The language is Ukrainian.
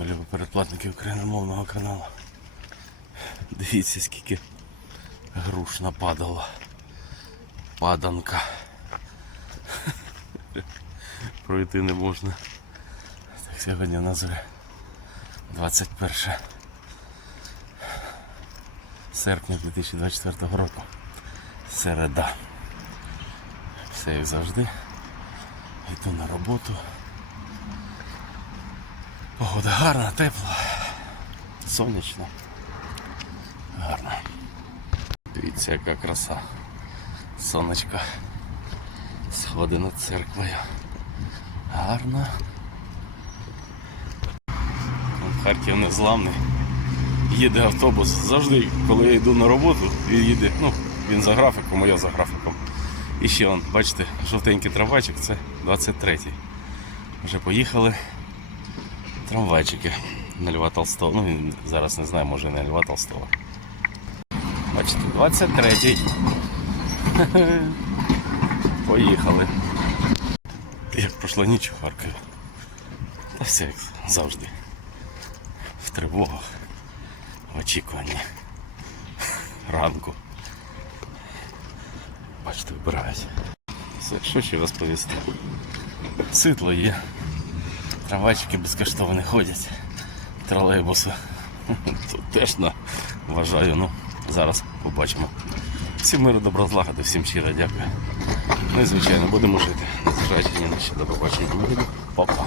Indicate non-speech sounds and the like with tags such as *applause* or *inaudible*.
Любі передплатники україномовного каналу. Дивіться, скільки груш нападало. Паданка. Пройти не можна. Так сьогодні у нас вже 21 серпня 2024 року. Середа. Все як завжди. Йду на роботу. Погода гарна, тепла, сонячно. Гарно. Дивіться, яка краса. Сонечко. Сходи над церквою. Гарно. От Харків незламний. Їде автобус. Завжди, коли я йду на роботу, він їде. Ну, він за графіком, а я за графіком. І ще он, бачите, жовтенький трамвайчик, це 23-й. Вже поїхали трамвайчики на Льва Толстого. Ну, зараз не знаю, може і не Льва Толстого. Бачите, 23-й. *laughs* Поїхали. Як пройшла ніч у Харкові. Та все як завжди. В тривогах, в очікуванні. Ранку. Бачите, вибирають. Що ще розповісти? Світло є. Трамвайчики безкоштовно ходять. Тролейбуси. *laughs* Тут теж на, вважаю, ну, зараз побачимо. Всім миру, добро злагоди, всім щиро дякую. Ну і звичайно, будемо жити. Незважаючи ні на що до побачення. Па-па.